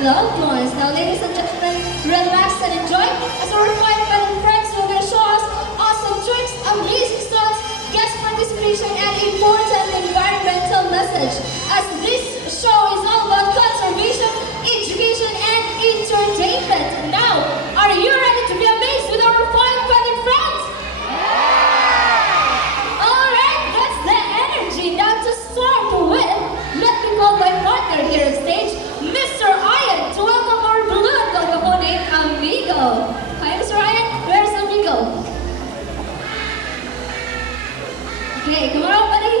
loved ones. Now, ladies and gentlemen, relax and enjoy as our fine fellow friends will going to show us awesome tricks, amazing stunts, guest participation, and important environmental message. As this show is all about conservation, education, and entertainment. Now, are you ready to be amazed with our fine fellow friends? Alright, that's the energy. Now to start with, let me call my partner here on stage, Mr. Ian, to welcome our balloon Coca-Cola Amigo. Hi, Mr. Ian. Where's Amigo? Okay, come on, buddy.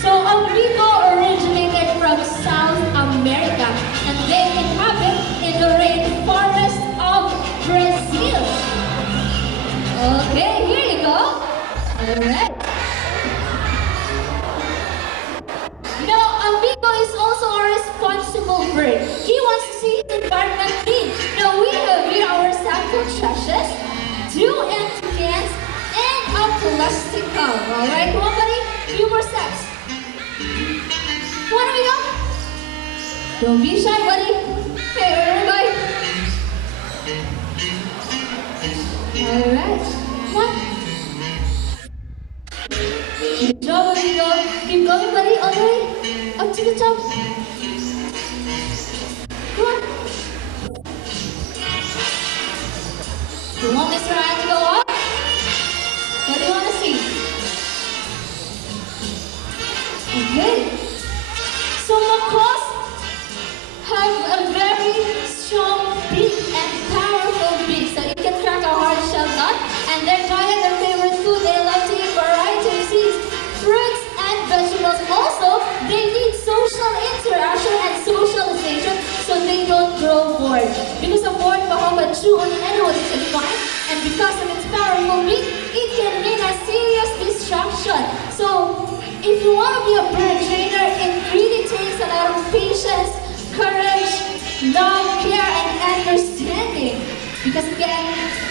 So, Amigo originated from South America, and they inhabit in the rainforest of Brazil. Okay, here you go. Alright. Now, Amigo is also a responsible bird. He wants to see his environment clean. Now, we have here our sample trashes, 2 empty cans, and a plastic cup. Alright, come on, buddy. Few more steps. Come on, Amigo. Don't be shy, buddy. Hey, where are we going? Alright. Come on. Good job, Amigo. Keep going, buddy. All the way up to the top. Come on. You want Mr. Ryan to go up? What do you want to see? Okay. So macaws have a very strong beak and powerful beak. So you can crack a hard shell nut. And their diet, their favorite food, they love to eat variety of seeds, fruits, and vegetables. Also, they need social interaction and socialization so they don't grow bored. Because a bored mahoma chew on anyone it can find, and because of its powerful beak, it can mean a serious distraction. So, if you want to be a bird trainer, it really takes a lot of patience, courage, love, care, and understanding. Because again,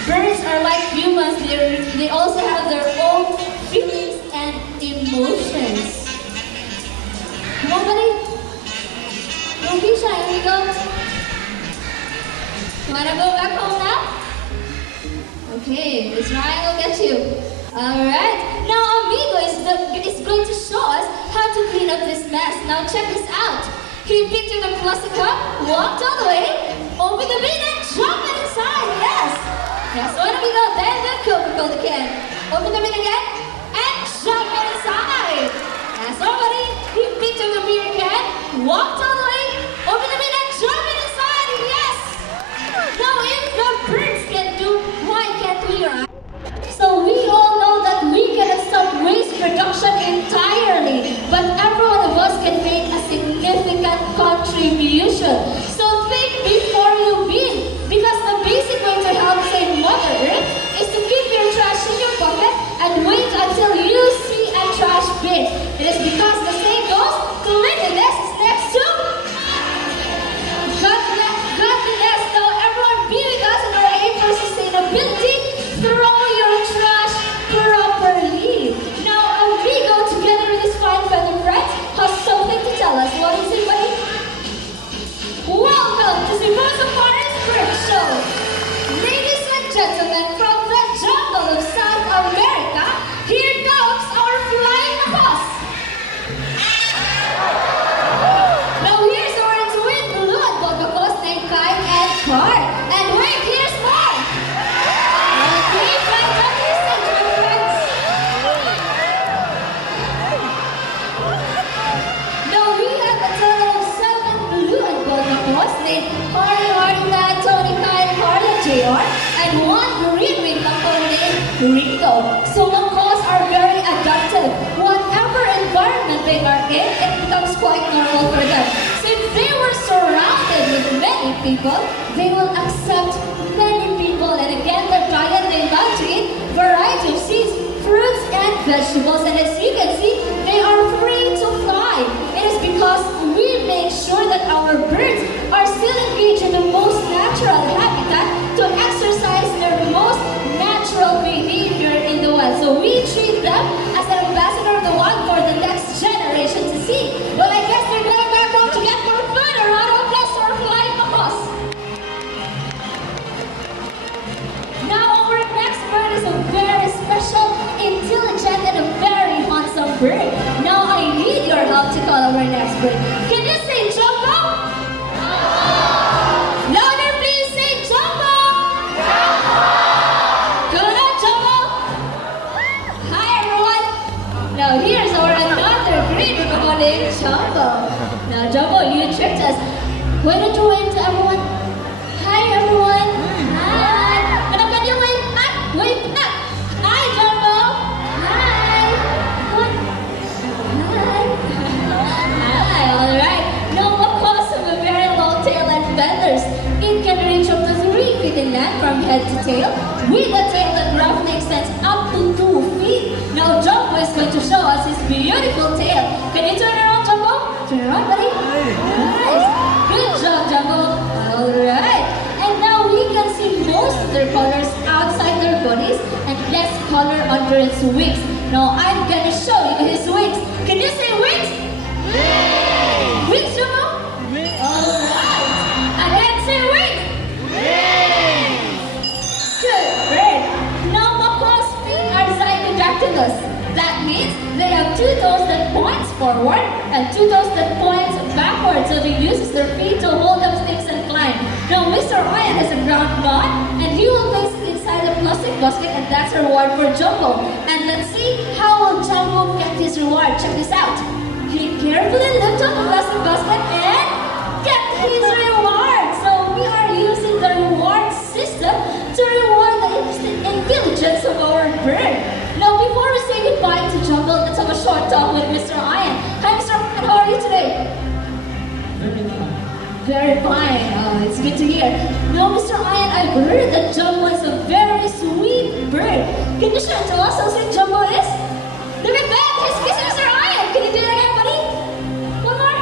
birds are like humans. They also have their own feelings and emotions. Come on, buddy. Don't be shy. Here we go. You want to go back home now? Okay, Miss Ryan will get you. Alright. Now, Amigo is going to show us how to clean up this mess. Now, check this out. He picked up the plastic cup, walked all the way, opened the bin, and dropped it inside. Yes. Yes, so Amigo, then the Coca-Cola can. Open the bin again, and drop it inside. Yes, somebody, he picked up the beer can, walked all the way, opened the bin, and dropped it inside. Yes. Now, if the birds can do, why can't we, right? So we all know that we cannot stop waste production entirely, but every one of us can make a significant contribution. So think before you bin, because the basic way to help save Mother Earth is to keep your trash in your pocket and wait until you see a trash bin. It is because the saying goes, cleanliness is next to godliness. Now everyone be with us in our aim for sustainability. Throw your trash properly. Now, Amigo, together with his fine fellow friends, has something to tell us. What is it, buddy? Welcome to Cebu's Forest Bird Show. Ladies and gentlemen, from the jungle of South America, here comes our flying macaws. Now, here's our twin blue and gold macaws named Kai and Clark. And wait, here's more. And one green wing macaw named Ringo. So macaws are very adaptive. Whatever environment they are in, it becomes quite normal for them. Since they were surrounded with many people, they will accept many people. And again, their diet, they love to eat variety of seeds, fruits, and vegetables. And as you can see, they are free to fly. It is because we make sure that our birds are still engaged in the most natural habitat to exercise their most natural behavior in the wild. So we treat them as an ambassador of the wild for the next generation. bird. Now I need your help to call our next bird. Can you say Jumbo? Louder, please say Jumbo! Good on, Jumbo! Hi, everyone! Now here's our another great one named Jumbo. Now, Jumbo, you tricked us. Why don't you wave to everyone? Hi, everyone! Hi! And can you wave back? Wave back! Hi, Jumbo! Hi! What? Hi! Hi, alright. Now, because of a very long tail and feathers, it can reach up to 3 feet in length from head to tail, with a tail that roughly extends up to 2 feet. Now, Jumbo is going to show us his beautiful tail. Can you turn around, Jumbo? Turn around, buddy. Nice. Good job, Jumbo. Alright. And now we can see most of their colors outside their bodies and less color under its wings. Now, I'm gonna show you his wings. Can you say wings? Wings! Wings, Jumbo? Alright. And then say wings! Good, bird. Now, macaws' feet are zygodactylous. That means they have 2 toes that points forward and 2 toes that points backward, so they use their feet to hold up sticks and climb. Now, Mr. Ryan has a ground ball, and he will place it inside a plastic basket, and that's a reward for Jumbo. And let's see how will Jumbo get his reward. Check this out. He carefully lift up the plastic basket and get his reward. So we are using the reward system to reward the intelligence of our bird. Now, before we say goodbye to Jumbo, let's have a short talk with Mr. Ian. Hi, Mr. Ian, how are you today? Very fine. Oh, it's good to hear. Now, Mr. Ian, I've heard that Jumbo is a very sweet bird. Can you share to us how sweet Jumbo is? Look at that! He's kissing Mr. Ian. Can you do that again, buddy? One more.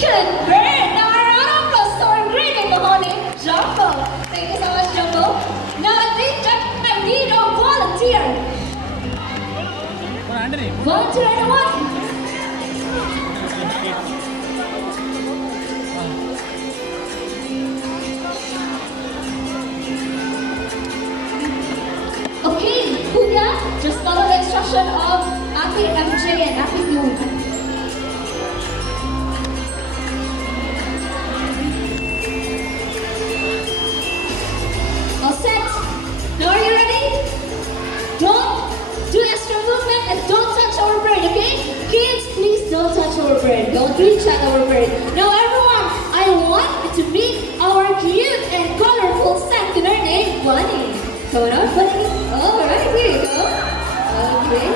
Good bird. Now, a round of applause to our great Mahoney, Jumbo. Thank you so much, Jumbo. Now, I think that I need a volunteer. Volunteer, anyone? Okay, Kuya, just follow the instruction of Ate MJ and Ate Blue. All set? Now are you ready? Don't do extra movement and don't touch our bird, okay? Kids, please don't touch our bird. Don't reach at our bird. Now everyone, I want you to meet our cute and colorful sentinel named Bunny. Come on, Bunny. Alright, here you go. Okay.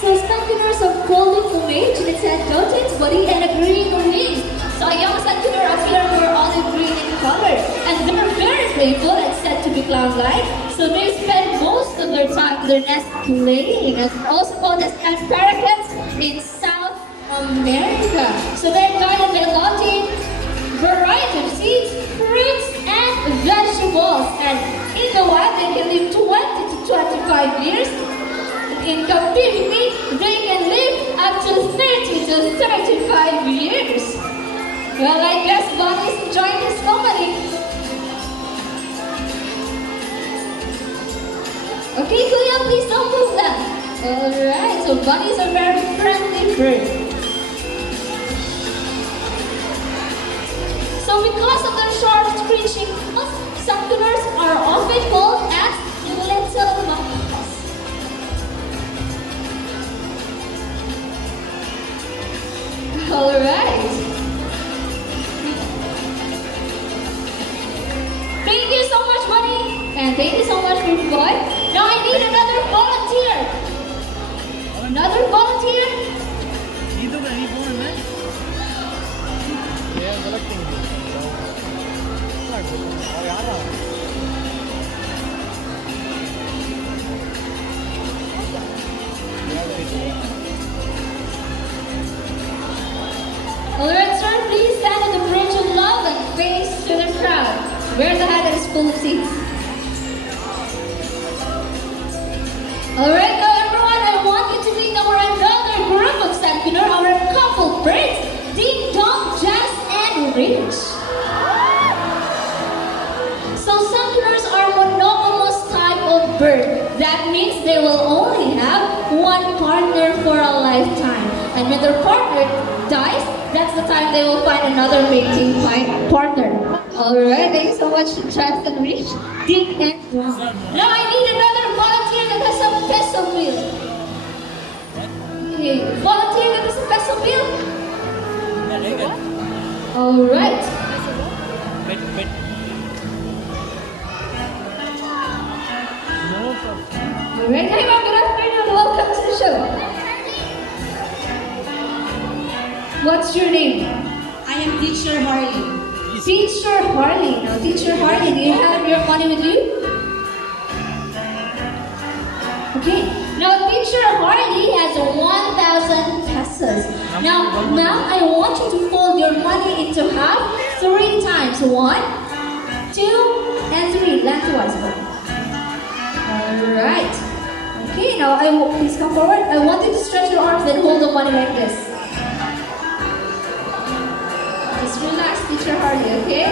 So sentinels have golden plumage and it says dotted body and a green wing. So a young sentinel appear were olive green in color. And they're very playful and said to be clown-like. So they spend most of their time in their nest playing, and also called as parakeets in South America. So they're guided by a lot of variety of seeds, fruits, and vegetables. And in the wild, they can live 20 to 25 years. In captivity, they can live up to 30 to 35 years. Well, I guess Bunny's enjoying his company. Okay, Kuya, please don't move that. Alright, so bunnies are very friendly bird. So because of their sharp screeching calls, sentinels are often called as little monkeys. Alright. Thank you so much, Bunny. And thank you so much, Ruby Boy. Now I need another volunteer. Another volunteer? Dito ba? Hindi po man. Yeah, collecting. Alright, sir, please stand at the bridge of love and face to the crowd. Where the hat is full of seats. Alright, now everyone, I want you to meet our another group of sentinel, our couple birds, Ding Dong, Jazz, and Rich. So sentinels are monogamous type of bird. That means they will only have one partner for a a lifetime. And when their partner dies, that's the time they will find another mating partner. Alright, thank you so much, Travis and Rich, Dick, and Ron. Now I need another volunteer that has a peso wheel. Okay, volunteer that has a peso wheel. Alright. Bet. Alright, hey ma'am, good afternoon. Welcome to the show. What's your name? I am Teacher Harley. Teacher Harley. Now, Teacher Harley, do you have your money with you? Okay. Now, Teacher Harley has 1,000 pesos. Now, ma'am, I want you to fold your money into half 3 times. 1, 2, and 3. Lengthwise. Alright. Okay, now please come forward. I want you to stretch your arms and hold the money like this. Just relax, Teacher Harley, okay?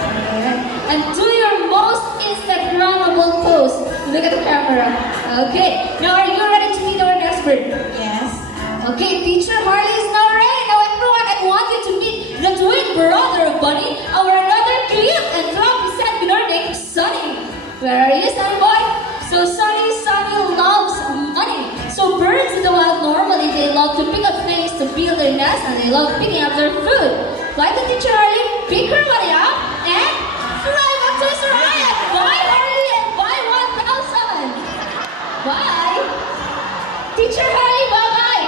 Alright. And do your most Instagrammable pose. Look at the camera. Okay. Now are you ready to meet our expert? Yes. Okay, Teacher Harley is now ready. Now everyone, I want you to meet the twin brother of Bunny, our another cute and fluffy sandpinner named Sunny. Where are you, Sunny boy? So Sunny loves money. So birds in the wild normally they love to pick up things to build their nest and they love picking up their food. Like the Teacher Harley, pick her money up and fly back to Mr. Ryan. Bye Harley and bye 1,000. Bye. Teacher Harley, bye-bye.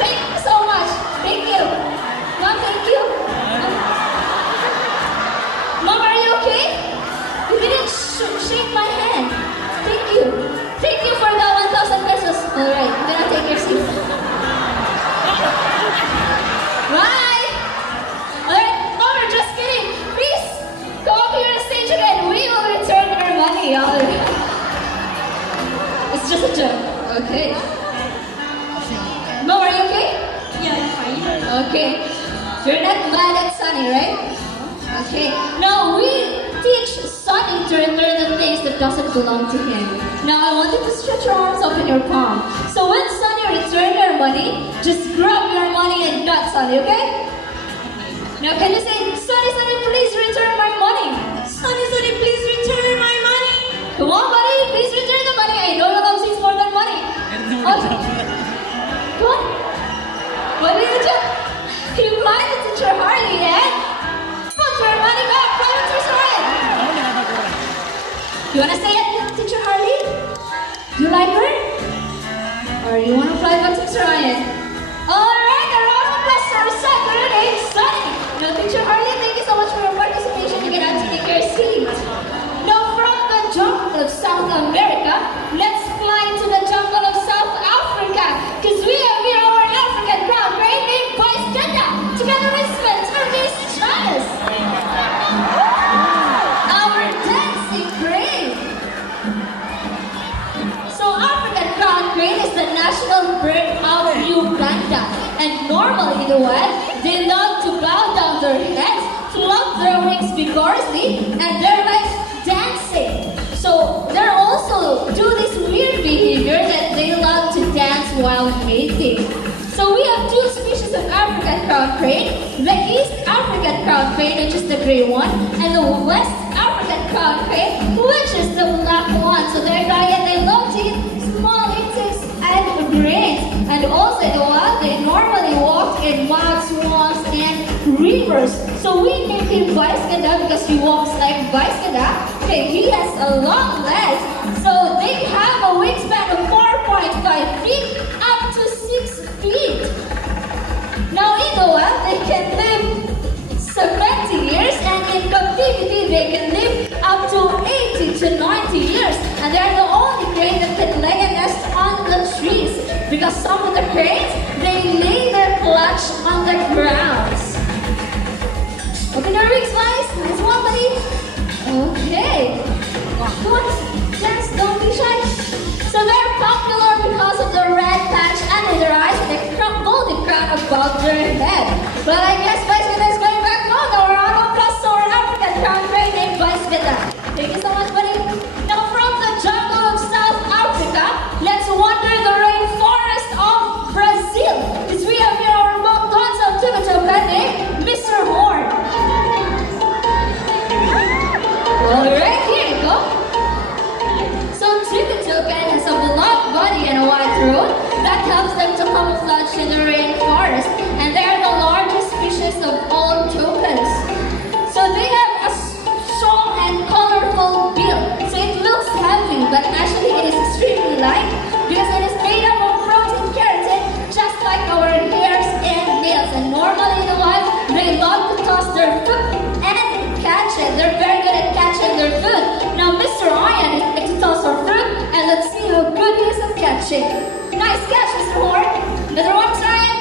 Thank you so much. Thank you. Mom, thank you. Mom, are you okay? You didn't shake my hand. Thank you. Thank you for the 1,000 pesos. Alright, I'm gonna take your seat. Bye! Alright, no, we're just kidding. Please, come up here on the stage again. We will return your money. Alright. It's just a joke. Okay. Mom, are you okay? Yeah, I'm fine. Okay. You're not mad at Sunny, right? Okay. Now we teach Sunny to return the things that doesn't belong to him. Now I want you to stretch your arms up in your palm. So when Sunny returns your money, just grab your money and not Sunny, okay? Now can you say, Sunny, please return my money? Sunny, please return my money. Come on, buddy, please return the money. I know you love things more than money. Okay. Come on. What did you do? You blind the Teacher Harley and put your money back. Private Teacher Ryan. You wanna say it, Teacher Harley? Do you like her? Or you wanna fly back to Teacher Ryan? Alright, a round of applause for our second named Sunny. Now Teacher Harley, thank you so much for your participation. You can now take your seat. Now from the jungle of South America, let's fly to the jungle of South Africa. Cause we have here our African crown crane named Vice Kenda. Together with Spencer Miss Travis. Our dancing crane. So African crown crane is the national bird of Uganda. And normally in the wild, they love to bow down their heads, flap their wings vigorously, and their legs dancing. So they also do this weird behavior that they love to dance while mating. So we have 2 species of African crown crane, the East African crown crane, which is the gray one, and the West African crown crane, which is the black one. So their diet, they love to eat small insects and grains. And also in the wild, they normally walk in wild swamps and rivers. So we named him Vice Kenda because he walks like Vice Kenda. Okay, he has a long legs. So they have a wingspan of 4.5 feet up to 6 feet. Now in the wild, they can live 70 years, and in captivity, they can live up to 80 to 90 years. And they're the only crane that can lay a nest on the trees. Because some of the cranes, they lay their clutch on the ground. Open your wings, guys. Nice one, buddy. Okay. Come on, dance, don't be shy. So they're popular because of the red patch under their eyes and the golden crown above their head. But I guess Vice Ganda is going back home. Now we're on a plus to our African crown crane named Vice Ganda. Thank you so much, buddy. Now from the jungle of South Africa, let's wander the rainforest of Brazil. catching. Nice catch, Mr. Horn. Another one time.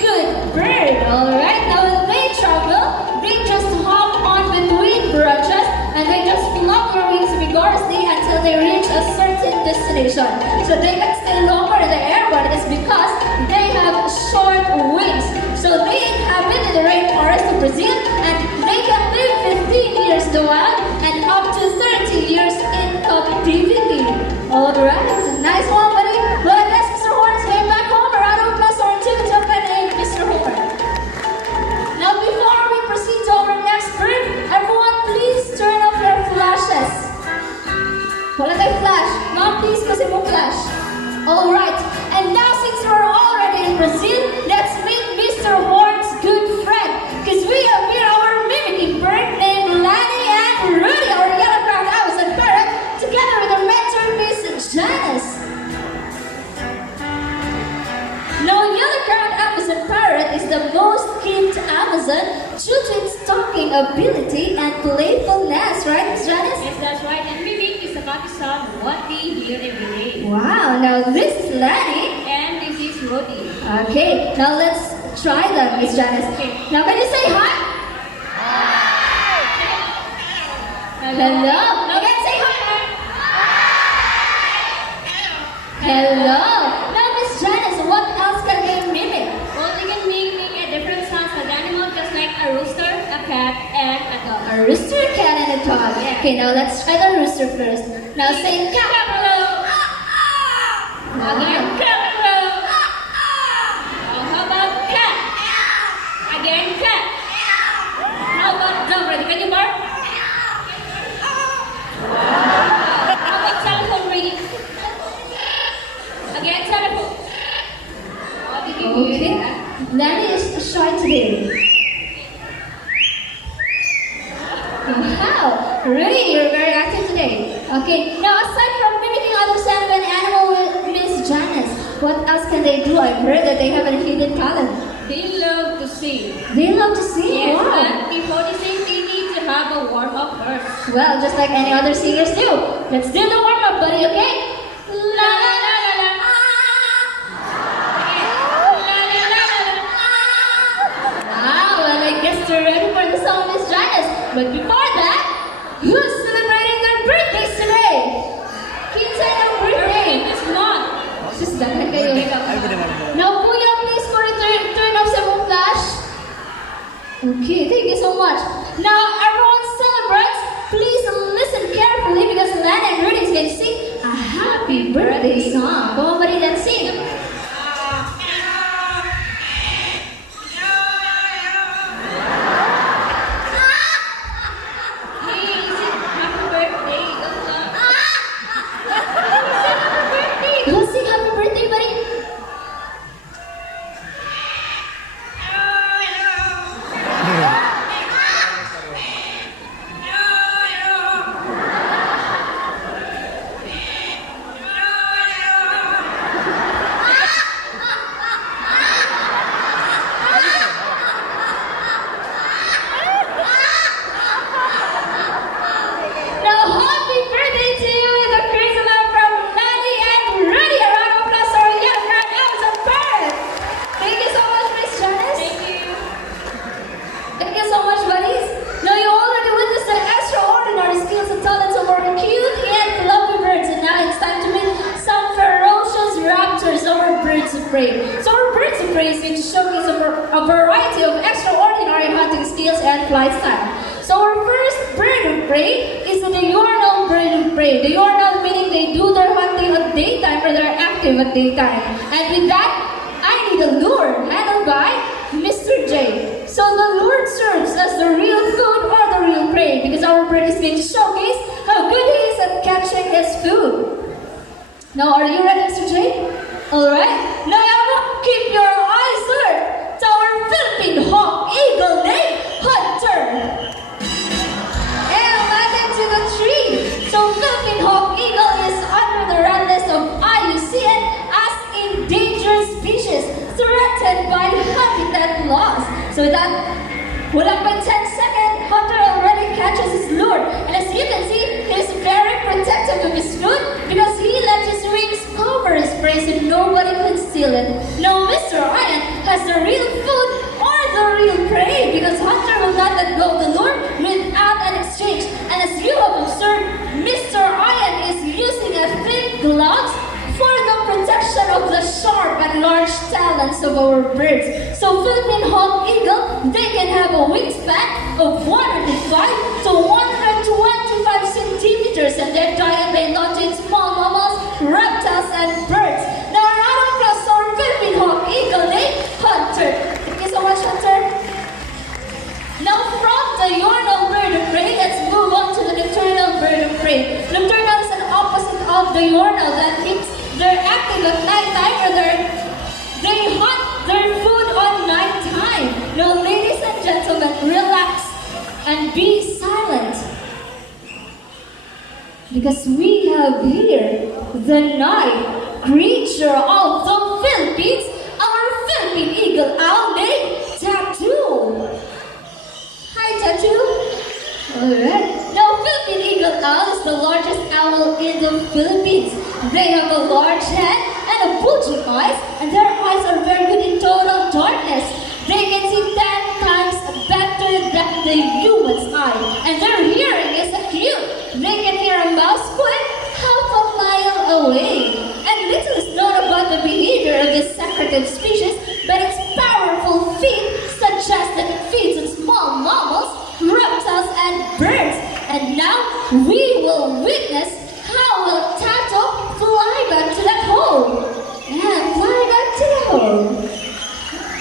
Good bird. Alright, now when they travel, they just hop on between branches and they just flop their wings vigorously until they reach a certain destination. So they can stay longer in the air, but it's because they have short wings. So they inhabit in the rainforest of Brazil and they can live 15 years in the wild and up to 30 years in captivity. Alright, nice one, buddy. Well, I guess Mr. Horn's way back home. A round of applause or two to accompany Mr. Horn. Now, before we proceed to our next bird, everyone please turn off your flashes. Wala tayo flash. Ma'am, please, kasi mo flash. Alright, and now since we're already in Brazil, let's meet Mr. Horn's good friend. Because we have here our mimicking bird named Lanny and Rudy, our yellow-crowned Amazon parrot, together with our mentor, Miss Janice. Now, yellow-crowned Amazon parrot is the most keen Amazon due to its talking ability and playfulness, right, Miss Janice? Yes, that's right. And mimic is about to solve what they hear every day. Wow, now this is Lanny. And this is Rudy. Okay, now let's try them, Miss Janice. Okay. Now can you say hi? Hello. Now again, say hi. Hello. Now Miss Janice, what else can they mimic? Well, they can mimic a different sounds of animals just like a rooster, a cat, and a dog. A rooster, a cat, and a dog. Yeah. Okay, now let's try the rooster first. Now say cat. Again, cat. How about cat? Again, cat. How about dog? Ready? Can you bark? How about telephone ringing? Again, telephone. How did you hear Okay. that? Lanny is shy today. Wow, really, you're very active today. Okay, now aside from mimicking other sound of an animal with Miss Janice, what else can they do? I've heard that they have a hidden talent. They love to sing. They love to sing. Yes, Wow. but before they sing, they need to have a warm-up first. Well, just like any other singers do. Let's do the warm up, buddy, okay? La la la la la. La la la la la. Wow, well, I guess they're ready for the song, Miss Janice. But before that, who's celebrating their birthdays today? Kinsa ng Her birthday? name is not. Sus, dahan kayo. Ay, pwede nga. Now, kuya, please for turn off sa mong flash. Okay, thank you so much. Now, everyone celebrates. Please listen carefully because Lana and Rudy is going to sing a happy birthday song. Come on, buddy, let's sing. Hey, is it happy birthday? Don't laugh. Go sing happy birthday, buddy. Now, happy birthday to you with a crazy love from Lanny and Rudy. A round of applause for our young grand Amazon parrot. Thank you so much, Miss Janice. Thank you. Thank you so much, buddies. Now, you already witnessed the extraordinary skills and talents of our cute and fluffy birds, and now it's time to meet some ferocious raptors, our birds of prey. So, our birds of prey is going to showcase a variety of extraordinary hunting skills and flight style. So, our first bird of prey is the diurnal bird of prey. Diurnal meaning they do their hunting at daytime or they're active at daytime. And with that, I need a lure handled by Mr. J. So the lure serves as the real food or the real prey because our bird is going to showcase how good he is at catching his food. Now, are you ready, Mr. J? Alright. Now, everyone, keep your eyes alert to our Philippine hawk eagle named Hunter. And landed to the tree. So Philippine hawk eagle is under the red list of IUCN as endangered species threatened by habitat loss. So with that, wala pa 10 seconds, Hunter already catches his lure. And as you can see, he's very protective of his food because he let his wings cover his prey so nobody could steal it. Now Mr. Iron has the real food or the real prey because hunter will not let go of the lure without an exchange. And as you have observed, Mr. Iron is using a thick gloves for the protection of the sharp and large talons of our birds. So Philippine hawk eagle, they can have a wingspan of 105 to 125 centimeters and their diet may not eat small mammals, reptiles, and birds. Now round of applause for our Philippine hawk eagle named Hunter. Thank you so much, Hunter. Now from the diurnal bird of prey, let's move on to the nocturnal bird of prey. Nocturnal is an opposite of the diurnal. That means they're active at nighttime or they hunt their food on nighttime. Now ladies and gentlemen, relax and be silent. Because we have here the night creature of the Philippines, our Philippine eagle owl named Tattoo. Hi Tattoo. Alright. Now Philippine eagle owl is the largest owl in the Philippines. They have a large head and a bulging eyes, and their eyes are very good in total darkness. They can see 10 times better than the human's eye, and their hearing is acute. They can hear a mouse squeak half a mile away. And little is known about the behavior of this secretive species, but its powerful feet suggest that it feeds on small mammals, reptiles, and birds. And now we will witness how will Tato fly back to that hole. And fly back to the hole.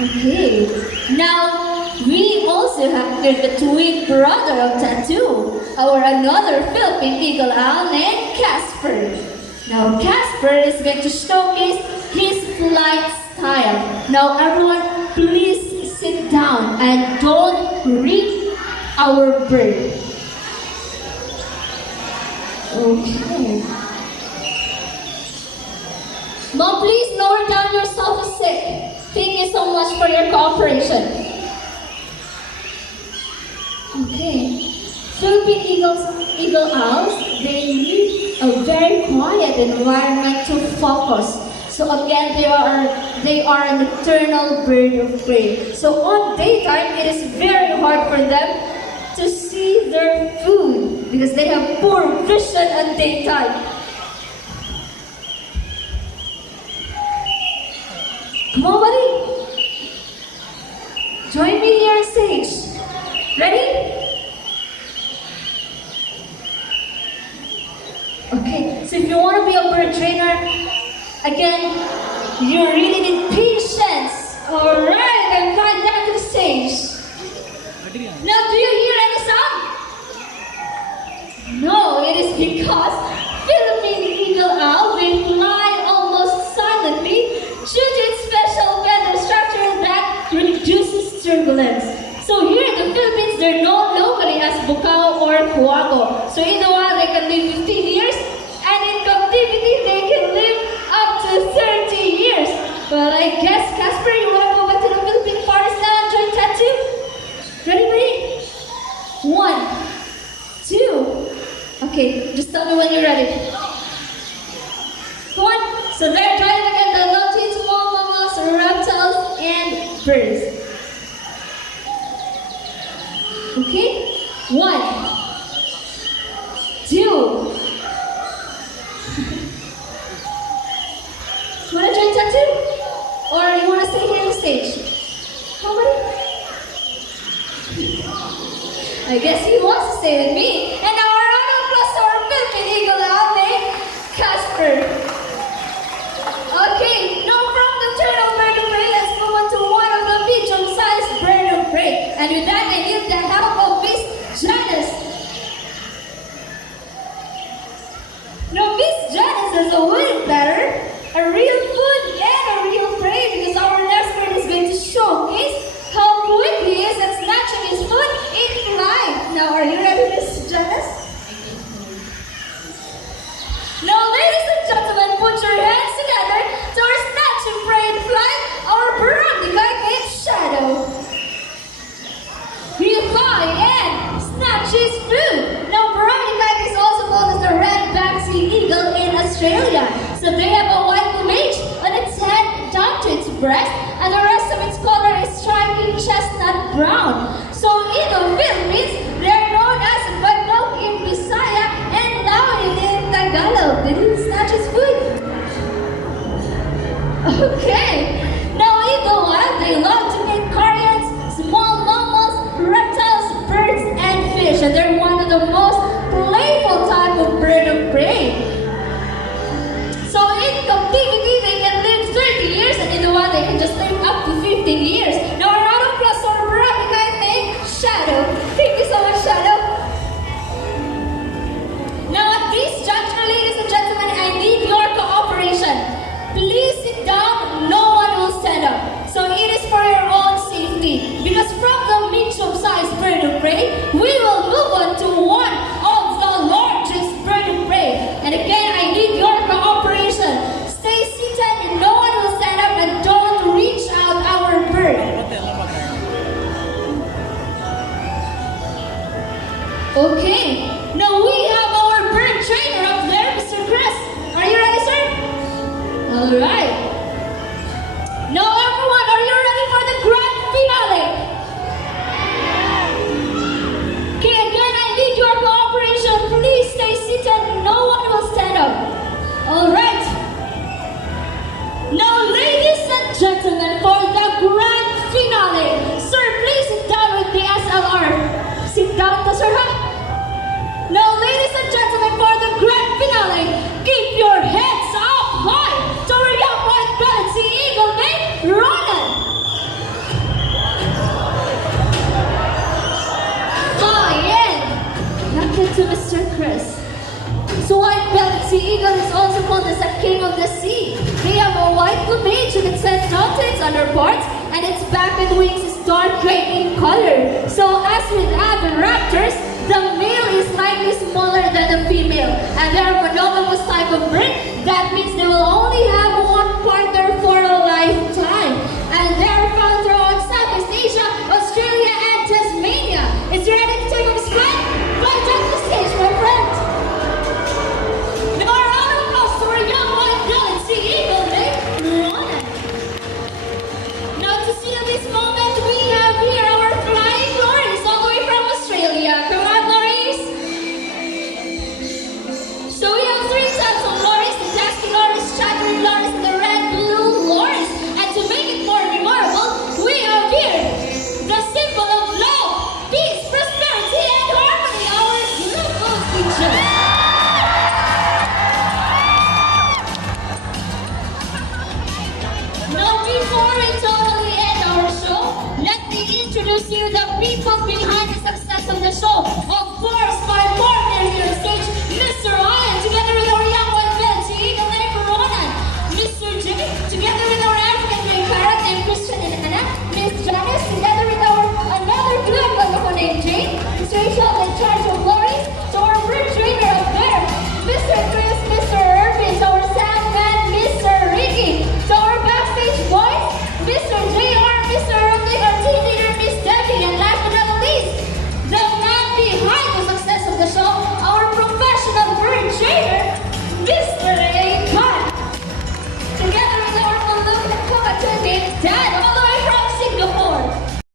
Okay. Now we also have here the twin brother of Tattoo, our another Philippine eagle owl named Casper. Now Casper is going to showcase his flight style. Now everyone, please sit down and don't read our bird. Okay. Mom, please lower down your sofa set. Thank you so much for your cooperation. Okay. Philippine eagle owls, they need a very quiet environment to focus. So again, they are a nocturnal bird of prey. So on daytime, it is very hard for them to see their food because they have poor vision at daytime. Come on, buddy. Join me here on stage. Ready? Okay, so if you want to be a bird trainer, again, you really need patience. Alright, then climb down to the stage. Now, do you hear any sound? No, it is because Philippine eagle owl will fly almost silently due to its special feather structure that reduces turbulence. So here in the Philippines, they're known locally as bukao or kuwago. So in the wild, they can live 15 years, and in captivity, they can live up to 30 years. Well, I guess, Casper, you want to go back to the Philippine forest now and join Tattoo? Ready, buddy? 1, 2. Okay, just tell me when you're ready. Come on. So they're trying again. They love to eat small mammals, reptiles, and birds. Okay? 1, 2. Wanna join Tattoo? Or you wanna stay here on the stage? Come on. I guess he wants to stay with me. And now our round of applause to our Philippine eagle owl named Casper. Okay, now from the turtle bird of prey, let's move on to one of the medium-sized bird of prey. And with that, I need the help of Miss Janice. Now, Miss Janice is a little better, a real food and a real prey because our next bird is going to showcase how quick he is at snatching his food in flight. Now, are you ready, Miss Janice? chestnut brown. So in the Philippines, they're known as Badog in Bisaya and Laonin in Tagalog. Did he snatch his food? Okay. Now in the wild, they love to eat carrions, small mammals, reptiles, birds, and fish. And they're one of the most playful type of bird of prey. So in captivity, they can live 30 years, and in the wild, they can just live up to 15 years. Now, a round of applause for a brand guy named Shadow. Thank you so much, Shadow. Now, at this juncture, ladies and gentlemen, I need your cooperation. Please sit down. No one will stand up. So it is for your own safety. Because from the medium-sized bird of prey, we will move on to one of the largest bird of prey. And again, I need your cooperation. Stay seated and no one will stand up and don't reach out our bird. Okay. Now we have our bird trainer up there, Mr. Chris. Are you ready, sir? Alright. Now everyone, are you ready for the grand finale? Okay, again, I need your cooperation. Please stay seated. No one will stand up. Alright. Now, ladies and gentlemen, for the grand finale, sir, please sit down with the SLR. Sit down to sir, ha? Now, ladies and gentlemen, for the grand finale, keep your heads up high to our young white galaxy eagle named Ronan. And back to Mr. Chris. So white-bellied sea eagle is also called as a king of the sea. They have a white plumage that sends out to its underparts, and its back and wings is dark gray in color. So as with other raptors, the male is slightly smaller than the female, and they are monogamous type of bird. That means they will only have one partner for a lifetime. And they are found throughout Southeast Asia, Australia, and Tasmania. Is you ready to take up his flight? Fly down the stage, my friend. Now, a round of applause for a young white-bellied sea eagle named Ronan. Now, to see at this moment, we have here our flying glories all the way from Australia. Come on, glories. So we have three types of glories: the dusky glories, chattering glories, and the red-blue glories. And to make it more memorable, we have here the symbol of love, peace, prosperity, and harmony, our glucose teacher. Now, before we totally end our show, let me introduce you the people behind the success of the show.